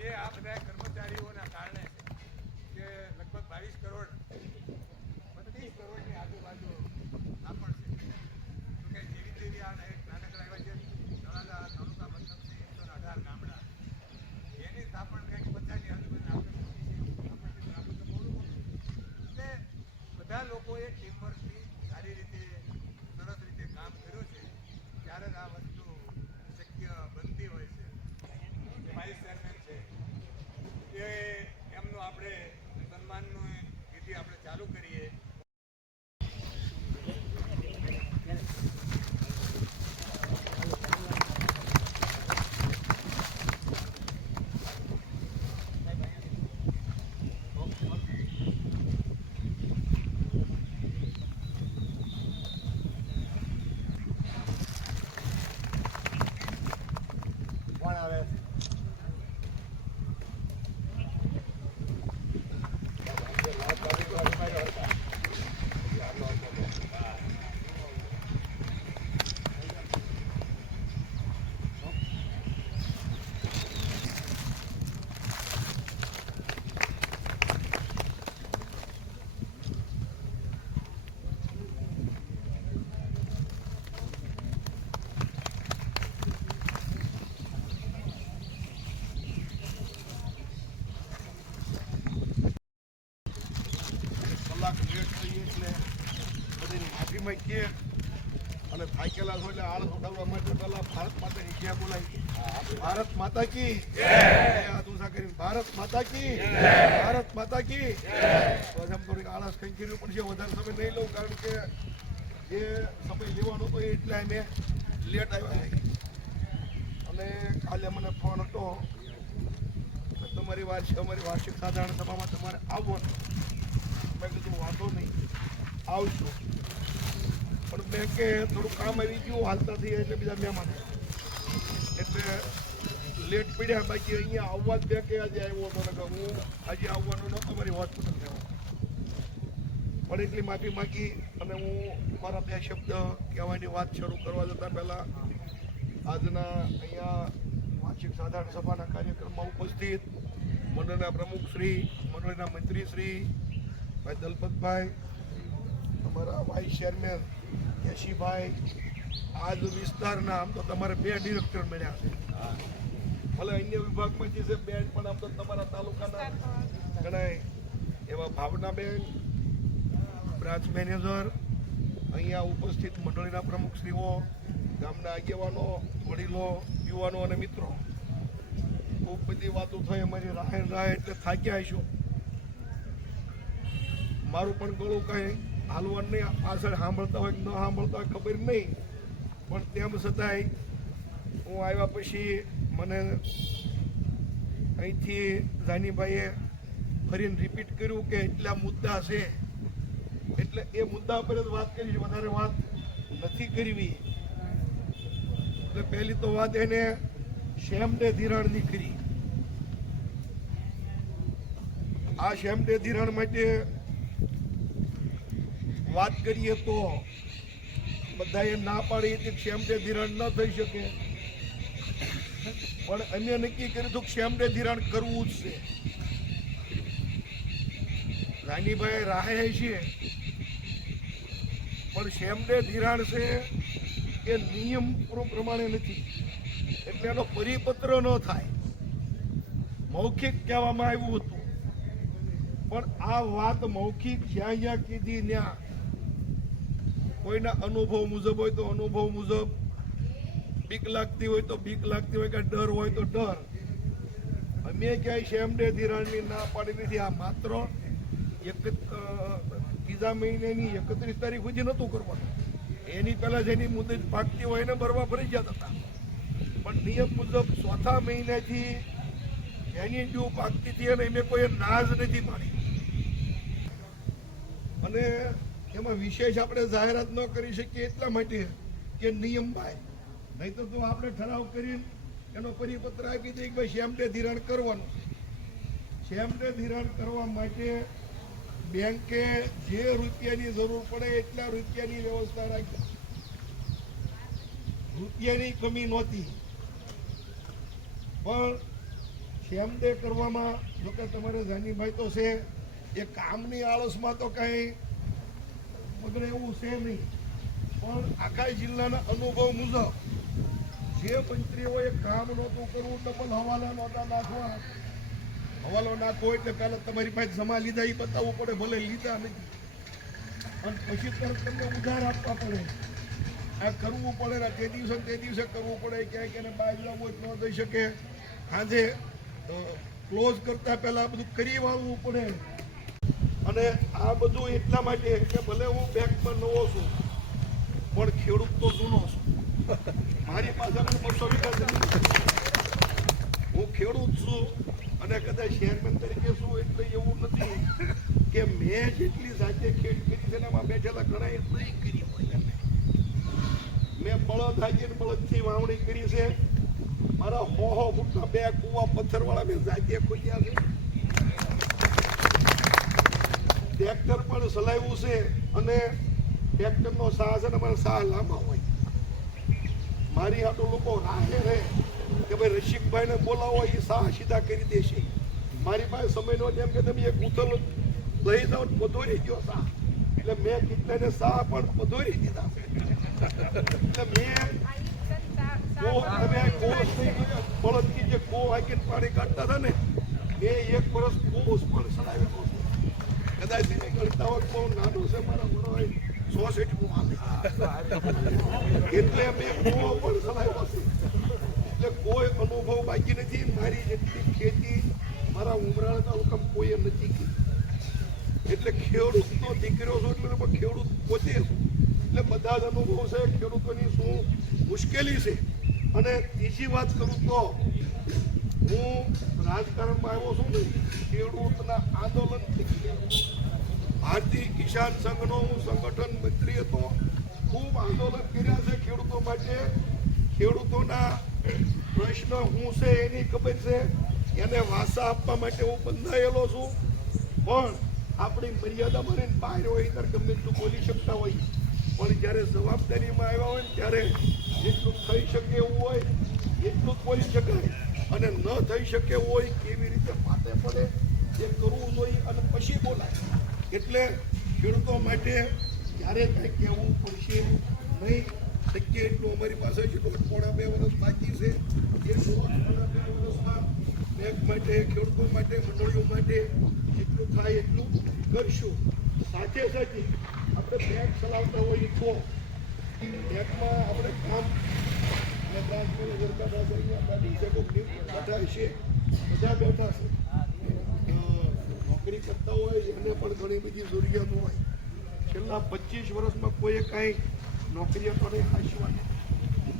એ આ બધા કર્મચારીઓના કારણે છે કે લગભગ 22 કરોડ 32 કરોડની આજુબાજુ થાપણ છે. તો કે જેવી તેવી આ નાનકડા એવા જે તળાજા તાલુકા મતલબથી 118 ગામડા એની થાપણ કંઈક 50ની આજુબાજુ એટલે બધા લોકોએ ટીમવર્કથી સારી રીતે સરસ રીતે કામ કર્યું છે. ત્યારે જ આ વસ્તુ શક્ય બનતી હોય છે. જે વાઇસ ચેરમેન છે એ એમનું આપણે સન્માનનું વિધિ આપણે ચાલુ કરીએ. કોણ આવે? અને થાકેલા છો એટલે આળસ ઉઠાવવા માટે પેલા ભારત માતાની જય બોલાવી. ભારત માતા કી જય. કરીને ભારત માતા કી ભારત માતા કી તો એમ થોડીક આળસ કંઈ કર્યું પણ છે. વધારે સમય નહીં લઉં કારણ કે જે સમય લેવાનો હતો એટલે મેં લેટ આવ્યા અને કાલે મને ફોન હતો તમારી અમારી વાર્ષિક સાધારણ સભામાં તમારે આવવાનું. મેં કીધું વાંધો નહીં આવશું પણ મેં કે થોડું કામ આવી ગયું હાલતા થઈ એટલે બીજા મહેમાન એટલે લેટ પડ્યા. બાકી અહીંયા આવવા જ મેં કે આજે આવ્યો હતો ને હું આજે આવવાનો નહોતો મારી હોસ્પિટલ લેવા પણ એટલી માફી માગી અને હું મારા બે શબ્દ કહેવાની વાત શરૂ કરવા જતાં પહેલાં આજના અહીંયા વાર્ષિક સાધારણ સભાના કાર્યક્રમમાં ઉપસ્થિત મંડળના પ્રમુખ શ્રી, મંડળના મંત્રી શ્રી ભાઈ દલપતભાઈ, અમારા વાઇસ ચેરમેન કેશીભાઈ, આજ વિસ્તારના આમ તો તમારે 2 ડિરેક્ટર મળ્યા છે. ભલે અન્ય વિભાગમાંથી છે બેન પણ આમ તો તમારા તાલુકાના ગણાય એવા ભાવનાબેન, બ્રાન્ચ મેનેજર, અહીંયા ઉપસ્થિત મંડળીના પ્રમુખશ્રીઓ, ગામના આગેવાનો, વડીલો, યુવાનો અને મિત્રો, ખૂબ બધી વાતો થઈ. અમારી રાહે એટલે થાક્યા હશો. મારું પણ ગળું કાંઈ હાલવાનું નહીં. પાછળ સાંભળતા હોય કે ન સાંભળતા હોય ખબર નહીં પણ તેમ છતાંય હું આવ્યા પછી મને અહીંથી જાનીભાઈએ ફરીને રિપીટ કર્યું કે એટલા મુદ્દા છે એટલે એ મુદ્દા પર જ વાત કરી, વધારે વાત નથી કરવી. એટલે પહેલી તો વાત એને શેમડે ધિરાણની કરી. આ શેમડે ધિરાણ માટે વાત કરીએ તો બધાએ ના પાડી હતી કે શેમડે ધિરાણ ન થઈ શકે પણ અમે નક્કી કર્યું હતું કે શેમડે ધિરાણ કરવું જ છે. રાનીભાઈ રાહે છે પણ શેમડે ધિરાણ છે એ નિયમ પ્રમાણે નથી એટલે એનો પરિપત્ર ન થાય. મૌખિક કહેવામાં આવ્યું હતું પણ આ વાત મૌખિક જ્યાં જ્યાં કીધી ત્યાં કોઈના અનુભવ મુજબ હોય તો અનુભવ મુજબ, બીક લાગતી હોય તો બીક લાગતી હોય કે ડર હોય તો ડર. અમે ક્યાંય શેમડે ધિરાણની ના પાડી નથી. આ માત્ર ત્રીજા મહિનાની 31 તારીખ સુધી નહોતું કરવાનું. એની પહેલા જેની મુદત પાકતી હોય એને ભરવા ફરજિયાત હતા પણ નિયમ મુજબ 4થા મહિનાથી એની ડ્યુ પાકતી હતી અને એમને કોઈ ના જ નથી પાડી. અને એમાં વિશેષ આપણે જાહેરાત ન કરી શકીએ એટલા માટે કે નિયમ બાય, નહીં તો આપણે ઠરાવ કરીને એનો પરિપત્ર આપી દઈએ કે ભાઈ શેમડે ધિરાણ કરવાનું. શેમડે ધિરાણ કરવા માટે બેંકે જે રૂપિયાની જરૂર પડે એટલા રૂપિયાની વ્યવસ્થા રાખી. રૂપિયાની કમી નહોતી પણ ખેમદે કરવામાં જોકે તમારે જાનીભાઈ તો છે એ કામની આળસમાં તો કાંઈ મગર એવું છે નહીં, પણ આખા જિલ્લાના અનુભવ મુજબ જે મંત્રીઓએ કામ નહોતું કરવું ડબલ હવાલા નહોતા નાખવા. હવાલો નાખવો એટલે પહેલા તમારી પાસે જમા લીધા એ બતાવવું પડે, ભલે લીધા નથી, અને પછી તરત તમને ઉધાર આપવા પડે. આ કરવું પડે ને તે દિવસે કરવું પડે. ક્યાંક એને બહાર જવું ન થઈ શકે, આજે ક્લોઝ કરતા પહેલા બધું કરી વાળવું પડે. અને આ બધું એટલા માટે કે ભલે હું બેંકમાં નવો છું પણ ખેડૂત તો જૂનો છું. મારી પાસે પણ 200 વીઘા જમીન છે. હું ખેડૂત છું અને કદાચ ચેરમેન તરીકે છું એટલે એવું નથી કે મેં જેટલી જાતે ખેડ કરી છે એમાં બેઠેલા ઘણા નહીં કરી હોય. મેં બળદ હાજીને બળદથી વાવણી કરી છે. મારા 100 ફૂટના 2 કુવા પથ્થરવાળા મેં જાતે ખોદ્યા છે. ટ્રેક્ટર પણ ચલાવ્યું છે અને ટ્રેક્ટરનો સાહ છે ને અમારા સાહ લાંબા હોય. મારી આટો લોકો રાહે રહે કે ભાઈ રસિકભાઈને બોલાવો એ સાહ સીધા કરી દેશે. મારી પાસે સમયનો જેમ કે તમે એક ઉથલ લઈ જાઓ પધોરી ગયો સાહ, એટલે મેં કેટલાને સાહ પણ પધોરી દીધા છે. એટલે મેં બળદથી જે કો હાકીને પાણી કાઢતા હતા ને એ 1 વર્ષ કોસ પણ ચલાવેલો છે. કદાચ એને ગણતા હોય બહુ નાનો છે મારા મોડો હોય 160 હાલે એટલે મેં કુવો પણ ચલાવ્યો છે. એટલે કોઈ અનુભવ બાકી નથી. મારી જેટલી ખેતી મારા ઉમરાળ તાલુકામાં કોઈએ નથી કરી. એટલે ખેડૂતનો દીકરો છું એટલે ખેડૂત પોતે છું. એટલે બધા જ અનુભવ છે ખેડૂતોની શું મુશ્કેલી છે. અને ત્રીજી વાત કરું તો હું રાજકારણમાં આવ્યો છું ને ખેડૂતના આંદોલનથી. ભારતીય કિસાન સંઘનો હું સંગઠન મંત્રી હતો. ખૂબ આંદોલન કર્યા છે ખેડૂતો માટે. ખેડૂતોના પ્રશ્ન શું છે એની ખબર છે, એને વાસા આપવા માટે હું બંધાયેલો છું. પણ આપણી મર્યાદા મારીને બહાર હોય ત્યારે ગમે એટલું બોલી શકતા હોય, પણ જ્યારે જવાબદારીમાં આવ્યા હોય ને ત્યારે જેટલું થઈ શકે એવું હોય એટલું જ બોલી શકાય. અને ન થઈ શકે એવું હોય કેવી રીતે પાતે પડે એ કરવું જોઈએ અને પછી બોલાય. એટલે ખેડૂતો માટે ક્યારે કંઈ કહેવું પડશે નહીં. શક્ય એટલું અમારી પાસે છે 1.5-2 વર્ષ બાકી છે. એ 1.5-2 વર્ષમાં બેંક માટે, ખેડૂતો માટે, મંડળીઓ માટે જેટલું થાય એટલું કરશું. સાથે સાથે આપણે બેંક ચલાવતા હોઈએ તો બેંકમાં આપણે કામ બધા બેઠા છે. નોકરી કરતા હોય એને પણ ઘણી બધી જરૂરિયાત હોય. છેલ્લા 25 વર્ષમાં કોઈએ કાંઈ નોકરીઓ તો નહીં હાંસવાની,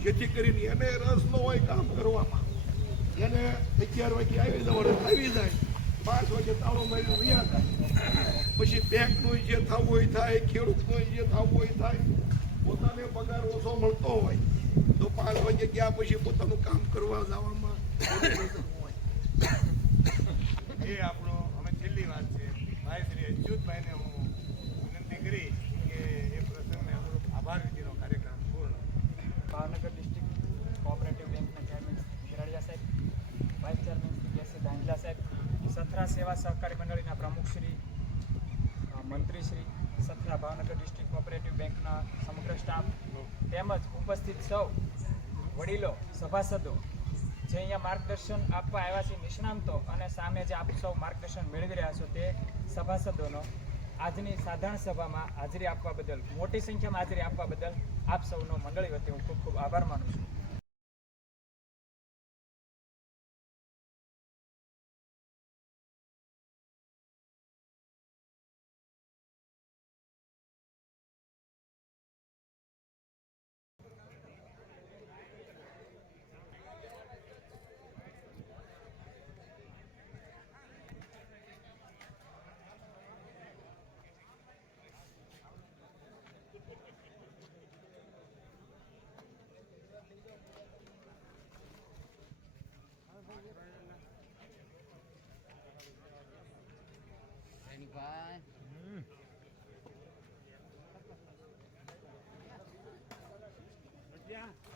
જેથી કરીને એને રસ ન હોય કામ કરવામાં. એને 11 વાગે આવી જાય 5 વાગે તાળો મારી રહ્યા થાય. પછી બેંકનું જે થવું હોય થાય, ખેડૂતનું જે થવું હોય થાય. પોતાને પગાર ઓછો મળતો હોય તો 5 વાગે ગયા પછી પોતાનું કામ કરવા જવામાં હોય. એ આપણો અમે છેલ્લી વાત છે. ભાઈ શ્રી અચ્યુતભાઈને હું વિનંતી કરી કે એ પ્રસંગને અનુરૂપ આભાર વિધિનો કાર્યક્રમ પૂર્ણ. ભાવનગર ડિસ્ટ્રિક્ટ કોઓપરેટિવ બેંકના ચેરમેન ગિરાડિયા સાહેબ, વાઇસ ચેરમેન શ્રી કે.સી. ધાંજલા સાહેબ, સથરા સેવા સહકારી મંડળીના પ્રમુખ શ્રી, મંત્રીશ્રી, સથરા ભાવનગર ડિસ્ટ્રિક્ટ કોઓપરેટિવ બેંકના સમગ્ર સ્ટાફ તેમજ ઉપસ્થિત સૌ વડીલો, સભાસદો જે અહીંયા માર્ગદર્શન આપવા આવ્યા છે, નિષ્ણાંતો અને સામે જે આપ સૌ માર્ગદર્શન મેળવી રહ્યા છો તે સભાસદોનો આજની સાધારણ સભામાં હાજરી આપવા બદલ, મોટી સંખ્યામાં હાજરી આપવા બદલ આપ સૌનો મંડળી વતી હું ખૂબ ખૂબ આભાર માનું છું.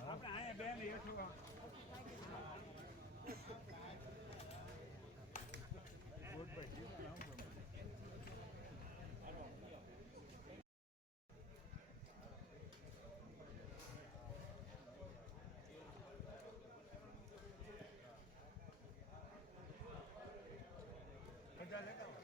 આપણે અહીંયા બેન હેઠું ઊંઝા લેતા આવો.